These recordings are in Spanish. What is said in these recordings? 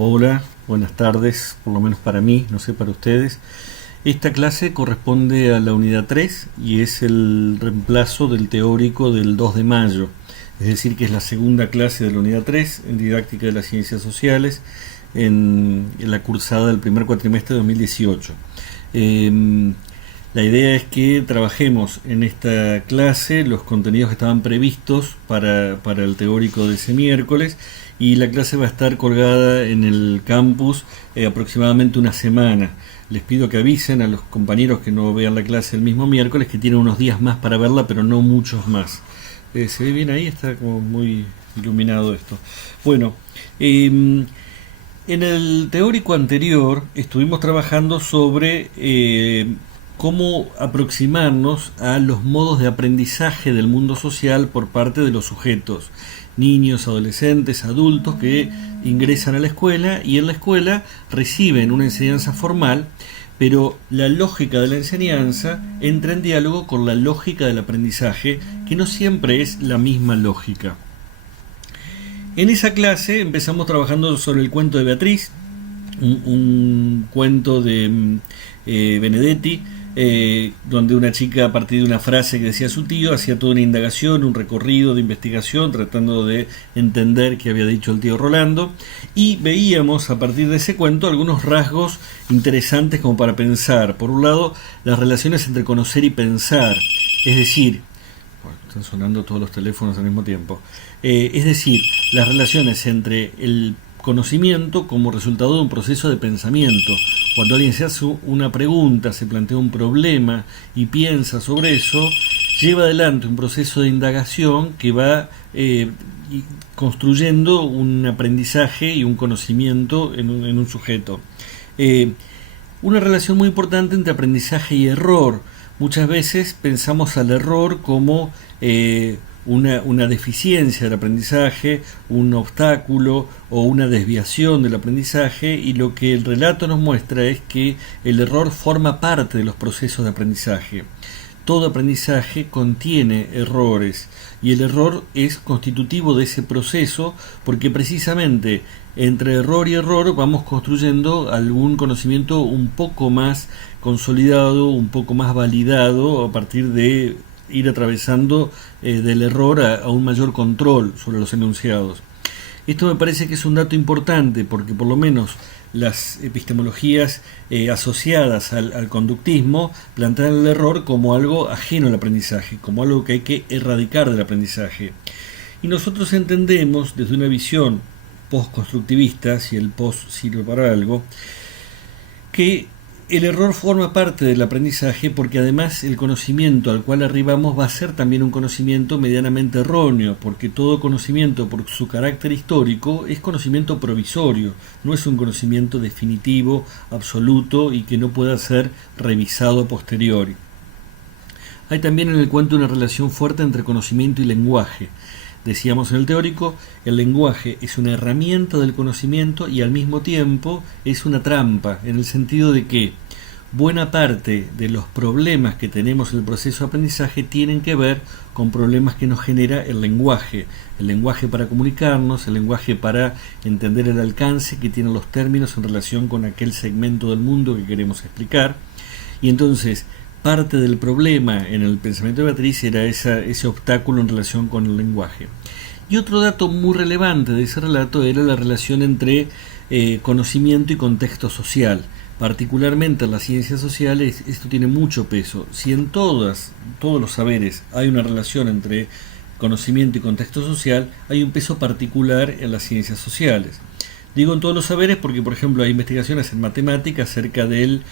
Hola, buenas tardes, por lo menos para mí, no sé para ustedes. Esta clase corresponde a la unidad 3 y es el reemplazo del teórico del 2 de mayo, es decir, que es la segunda clase de la unidad 3 en didáctica de las ciencias sociales en la cursada del primer cuatrimestre de 2018. La idea es que trabajemos en esta clase los contenidos que estaban previstos para el teórico de ese miércoles, y la clase va a estar colgada en el campus aproximadamente una semana. Les pido que avisen a los compañeros que no vean la clase el mismo miércoles que tienen unos días más para verla, pero no muchos más. ¿Se ve bien ahí? Está como muy iluminado esto. Bueno, en el teórico anterior estuvimos trabajando sobre cómo aproximarnos a los modos de aprendizaje del mundo social por parte de los sujetos, niños, adolescentes, adultos que ingresan a la escuela y en la escuela reciben una enseñanza formal, pero la lógica de la enseñanza entra en diálogo con la lógica del aprendizaje, que no siempre es la misma lógica. En esa clase empezamos trabajando sobre el cuento de Beatriz, un cuento de Benedetti, donde una chica, a partir de una frase que decía su tío, hacía toda una indagación, un recorrido de investigación tratando de entender qué había dicho el tío Rolando, y veíamos a partir de ese cuento algunos rasgos interesantes como para pensar. Por un lado, las relaciones entre conocer y pensar, es decir, están sonando todos los teléfonos al mismo tiempo, es decir, las relaciones entre el conocimiento como resultado de un proceso de pensamiento. Cuando alguien se hace una pregunta, se plantea un problema y piensa sobre eso, lleva adelante un proceso de indagación que va construyendo un aprendizaje y un conocimiento en un sujeto. Una relación muy importante entre aprendizaje y error. Muchas veces pensamos al error como una deficiencia del aprendizaje, un obstáculo o una desviación del aprendizaje, y lo que el relato nos muestra es que el error forma parte de los procesos de aprendizaje. Todo aprendizaje contiene errores y el error es constitutivo de ese proceso, porque precisamente entre error y error vamos construyendo algún conocimiento un poco más consolidado, un poco más validado a partir de ir atravesando del error a un mayor control sobre los enunciados. Esto me parece que es un dato importante, porque por lo menos las epistemologías asociadas al conductismo plantean el error como algo ajeno al aprendizaje, como algo que hay que erradicar del aprendizaje. Y nosotros entendemos desde una visión post-constructivista, si el post sirve para algo, que el error forma parte del aprendizaje, porque además el conocimiento al cual arribamos va a ser también un conocimiento medianamente erróneo, porque todo conocimiento, por su carácter histórico, es conocimiento provisorio, no es un conocimiento definitivo, absoluto y que no pueda ser revisado a posteriori. Hay también en el cuento una relación fuerte entre conocimiento y lenguaje. Decíamos en el teórico, el lenguaje es una herramienta del conocimiento y al mismo tiempo es una trampa, en el sentido de que buena parte de los problemas que tenemos en el proceso de aprendizaje tienen que ver con problemas que nos genera el lenguaje para comunicarnos, el lenguaje para entender el alcance que tienen los términos en relación con aquel segmento del mundo que queremos explicar. Y entonces parte del problema en el pensamiento de Beatriz era ese obstáculo en relación con el lenguaje. Y otro dato muy relevante de ese relato era la relación entre conocimiento y contexto social. Particularmente en las ciencias sociales esto tiene mucho peso. Si en todos los saberes hay una relación entre conocimiento y contexto social, hay un peso particular en las ciencias sociales. Digo en todos los saberes porque, por ejemplo, hay investigaciones en matemáticas acerca del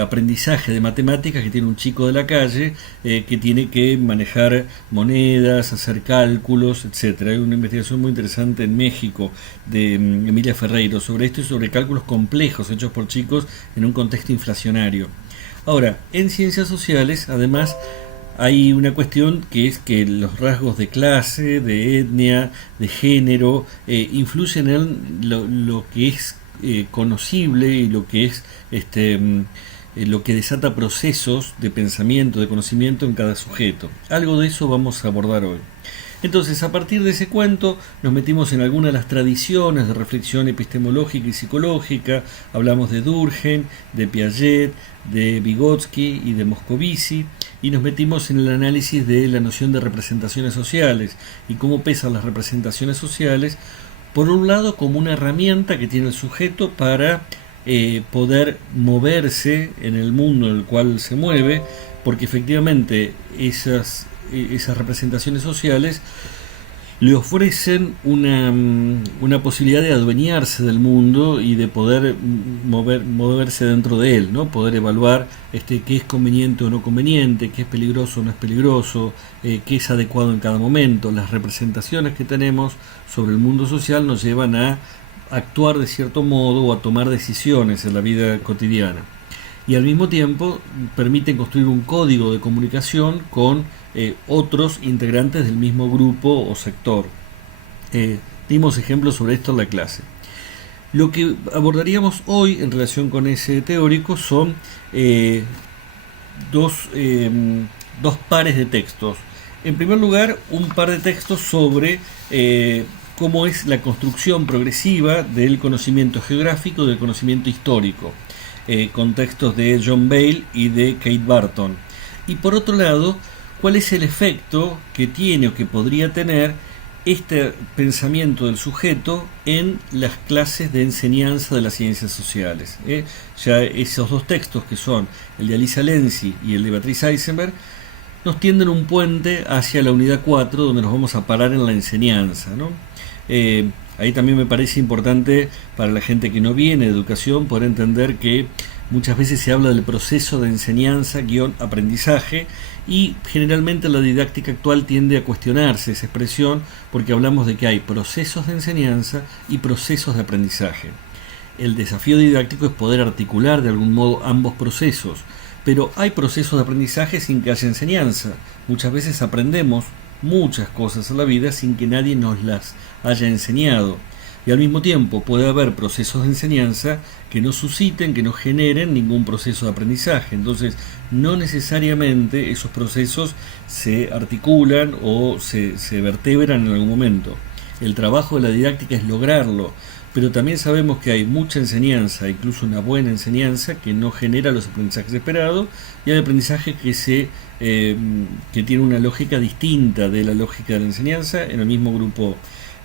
aprendizaje de matemáticas que tiene un chico de la calle que tiene que manejar monedas, hacer cálculos, etc. Hay una investigación muy interesante en México de Emilia Ferreiro sobre esto y sobre cálculos complejos hechos por chicos en un contexto inflacionario. Ahora, en ciencias sociales, además, hay una cuestión que es que los rasgos de clase, de etnia, de género, influyen en lo que es conocible y lo que es lo que desata procesos de pensamiento, de conocimiento en cada sujeto. Algo de eso vamos a abordar hoy. Entonces, a partir de ese cuento, nos metimos en algunas de las tradiciones de reflexión epistemológica y psicológica. Hablamos de Durkheim, de Piaget, de Vygotsky y de Moscovici, y nos metimos en el análisis de la noción de representaciones sociales y cómo pesan las representaciones sociales, por un lado como una herramienta que tiene el sujeto para poder moverse en el mundo en el cual se mueve, porque efectivamente esas representaciones sociales le ofrecen una posibilidad de adueñarse del mundo y de poder moverse dentro de él, ¿no? Poder evaluar qué es conveniente o no conveniente, qué es peligroso o no es peligroso, qué es adecuado en cada momento. Las representaciones que tenemos sobre el mundo social nos llevan a actuar de cierto modo o a tomar decisiones en la vida cotidiana. Y al mismo tiempo permiten construir un código de comunicación con otros integrantes del mismo grupo o sector. Dimos ejemplos sobre esto en la clase. Lo que abordaríamos hoy en relación con ese teórico son dos pares de textos. En primer lugar, un par de textos sobre cómo es la construcción progresiva del conocimiento geográfico, del conocimiento histórico, con textos de John Bale y de Kate Barton. Y por otro lado, cuál es el efecto que tiene o que podría tener este pensamiento del sujeto en las clases de enseñanza de las ciencias sociales. Ya esos dos textos, que son el de Alisa Lenzi y el de Beatriz Eisenberg, nos tienden un puente hacia la unidad 4, donde nos vamos a parar en la enseñanza, ¿no? Ahí también me parece importante para la gente que no viene de educación poder entender que muchas veces se habla del proceso de enseñanza-aprendizaje, y generalmente la didáctica actual tiende a cuestionarse esa expresión, porque hablamos de que hay procesos de enseñanza y procesos de aprendizaje. El desafío didáctico es poder articular de algún modo ambos procesos, pero hay procesos de aprendizaje sin que haya enseñanza. Muchas veces aprendemos muchas cosas en la vida sin que nadie nos las haya enseñado. Y al mismo tiempo puede haber procesos de enseñanza que no susciten, que no generen ningún proceso de aprendizaje. Entonces, no necesariamente esos procesos se articulan o se vertebran en algún momento. El trabajo de la didáctica es lograrlo, pero también sabemos que hay mucha enseñanza, incluso una buena enseñanza, que no genera los aprendizajes esperados, y hay aprendizaje que tiene una lógica distinta de la lógica de la enseñanza en el mismo grupo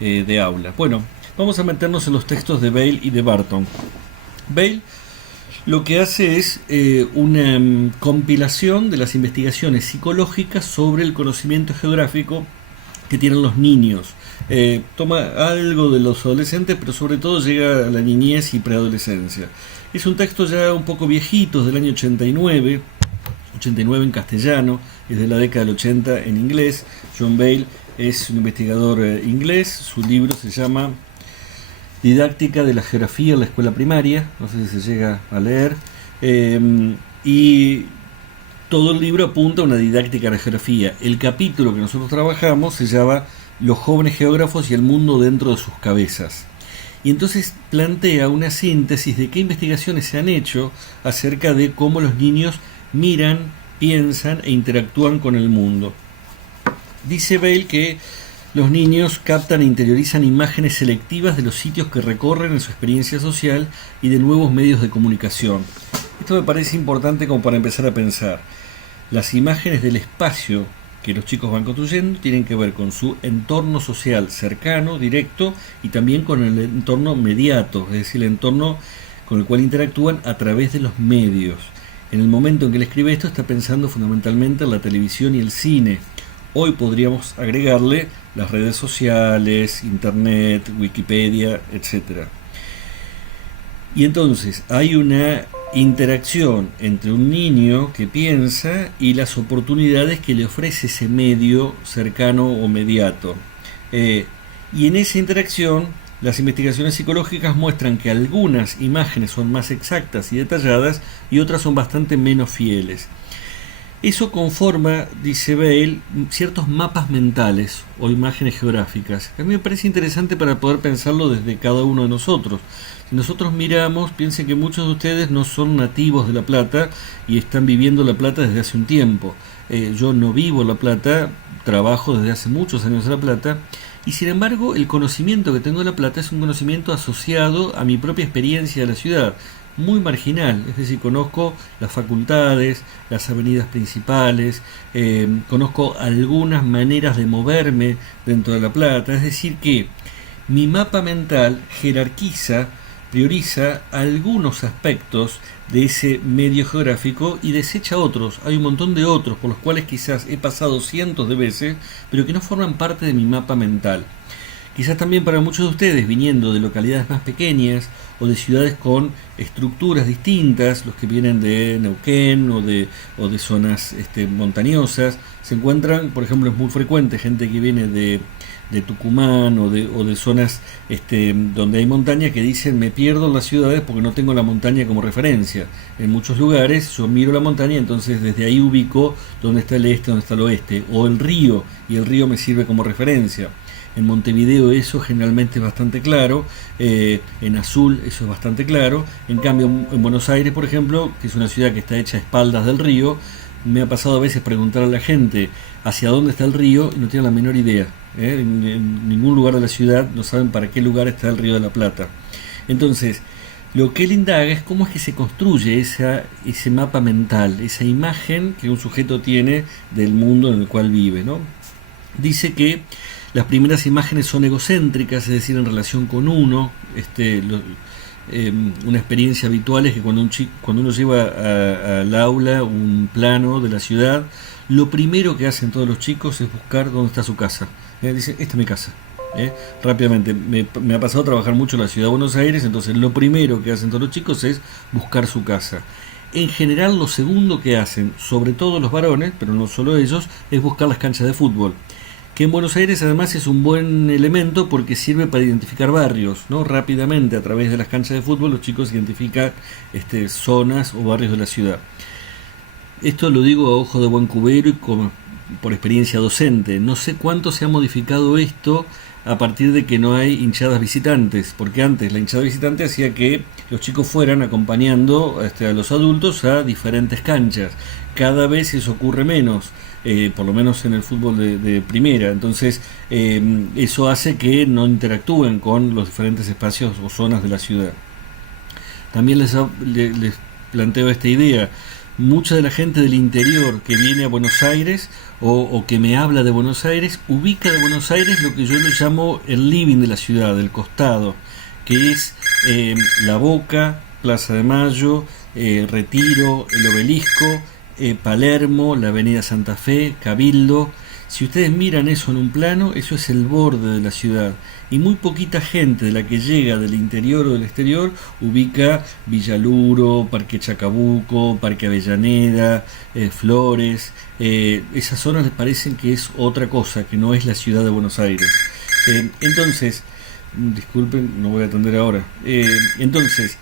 de aula. Bueno, vamos a meternos en los textos de Bale y de Barton. Bale lo que hace es una compilación de las investigaciones psicológicas sobre el conocimiento geográfico que tienen los niños. Toma algo de los adolescentes, pero sobre todo llega a la niñez y preadolescencia. Es un texto ya un poco viejito, es del año 89 en castellano, es de la década del 80 en inglés. John Bale es un investigador inglés. Su libro se llama Didáctica de la Geografía en la Escuela Primaria, no sé si se llega a leer, y todo el libro apunta a una didáctica de la geografía. El capítulo que nosotros trabajamos se llama Los jóvenes geógrafos y el mundo dentro de sus cabezas. Y entonces plantea una síntesis de qué investigaciones se han hecho acerca de cómo los niños miran, piensan e interactúan con el mundo. Dice Bale que los niños captan e interiorizan imágenes selectivas de los sitios que recorren en su experiencia social y de nuevos medios de comunicación. Esto me parece importante como para empezar a pensar. Las imágenes del espacio que los chicos van construyendo tienen que ver con su entorno social cercano, directo, y también con el entorno mediato, es decir, el entorno con el cual interactúan a través de los medios. En el momento en que él escribe esto está pensando fundamentalmente en la televisión y el cine. Hoy podríamos agregarle las redes sociales, internet, Wikipedia, etc. Y entonces hay una interacción entre un niño que piensa y las oportunidades que le ofrece ese medio cercano o mediato. Y en esa interacción, las investigaciones psicológicas muestran que algunas imágenes son más exactas y detalladas y otras son bastante menos fieles. Eso conforma, dice Bale, ciertos mapas mentales o imágenes geográficas. A mí me parece interesante para poder pensarlo desde cada uno de nosotros. Si nosotros miramos, piensen que muchos de ustedes no son nativos de La Plata y están viviendo La Plata desde hace un tiempo. Yo no vivo La Plata, trabajo desde hace muchos años en La Plata, y sin embargo el conocimiento que tengo de La Plata es un conocimiento asociado a mi propia experiencia de la ciudad, muy marginal, es decir, conozco las facultades, las avenidas principales, conozco algunas maneras de moverme dentro de La Plata, es decir que mi mapa mental jerarquiza, prioriza algunos aspectos de ese medio geográfico y desecha otros. Hay un montón de otros por los cuales quizás he pasado cientos de veces, pero que no forman parte de mi mapa mental. Quizás también para muchos de ustedes, viniendo de localidades más pequeñas o de ciudades con estructuras distintas, los que vienen de Neuquén o de zonas montañosas, se encuentran, por ejemplo, es muy frecuente gente que viene de Tucumán o de zonas donde hay montaña que dicen me pierdo en las ciudades porque no tengo la montaña como referencia. En muchos lugares yo miro la montaña, entonces desde ahí ubico dónde está el este, dónde está el oeste, o el río, y el río me sirve como referencia. En Montevideo eso generalmente es bastante claro, en azul eso es bastante claro, en cambio en Buenos Aires, por ejemplo, que es una ciudad que está hecha a espaldas del río, me ha pasado a veces preguntar a la gente hacia dónde está el río y no tienen la menor idea. En ningún lugar de la ciudad no saben para qué lugar está el Río de la Plata. Entonces, lo que él indaga es cómo es que se construye ese mapa mental, esa imagen que un sujeto tiene del mundo en el cual vive, ¿no? Dice que las primeras imágenes son egocéntricas, es decir, en relación con uno. Una experiencia habitual es que cuando uno lleva al aula un plano de la ciudad, lo primero que hacen todos los chicos es buscar dónde está su casa. Dice, esta es mi casa. Rápidamente, me ha pasado trabajar mucho en la ciudad de Buenos Aires, entonces lo primero que hacen todos los chicos es buscar su casa. En general, lo segundo que hacen, sobre todo los varones, pero no solo ellos, es buscar las canchas de fútbol, que en Buenos Aires además es un buen elemento porque sirve para identificar barrios, ¿no? Rápidamente, a través de las canchas de fútbol, los chicos identifican zonas o barrios de la ciudad. Esto lo digo a ojo de buen cubero y por experiencia docente. No sé cuánto se ha modificado esto a partir de que no hay hinchadas visitantes, porque antes la hinchada visitante hacía que los chicos fueran acompañando a los adultos a diferentes canchas. Cada vez eso ocurre menos, por lo menos en el fútbol de primera. Entonces eso hace que no interactúen con los diferentes espacios o zonas de la ciudad. También les planteo esta idea. Mucha de la gente del interior que viene a Buenos Aires o que me habla de Buenos Aires, ubica de Buenos Aires lo que yo le llamo el living de la ciudad, el costado, que es La Boca, Plaza de Mayo, Retiro, el Obelisco, Palermo, la Avenida Santa Fe, Cabildo. Si ustedes miran eso en un plano, eso es el borde de la ciudad. Y muy poquita gente de la que llega del interior o del exterior ubica Villaluro, Parque Chacabuco, Parque Avellaneda, Flores. Esas zonas les parecen que es otra cosa, que no es la ciudad de Buenos Aires. Entonces, disculpen, no voy a atender ahora. Entonces,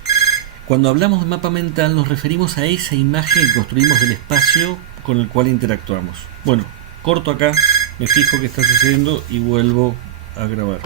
cuando hablamos de mapa mental nos referimos a esa imagen que construimos del espacio con el cual interactuamos. Bueno, corto acá, me fijo qué está sucediendo y vuelvo a grabar.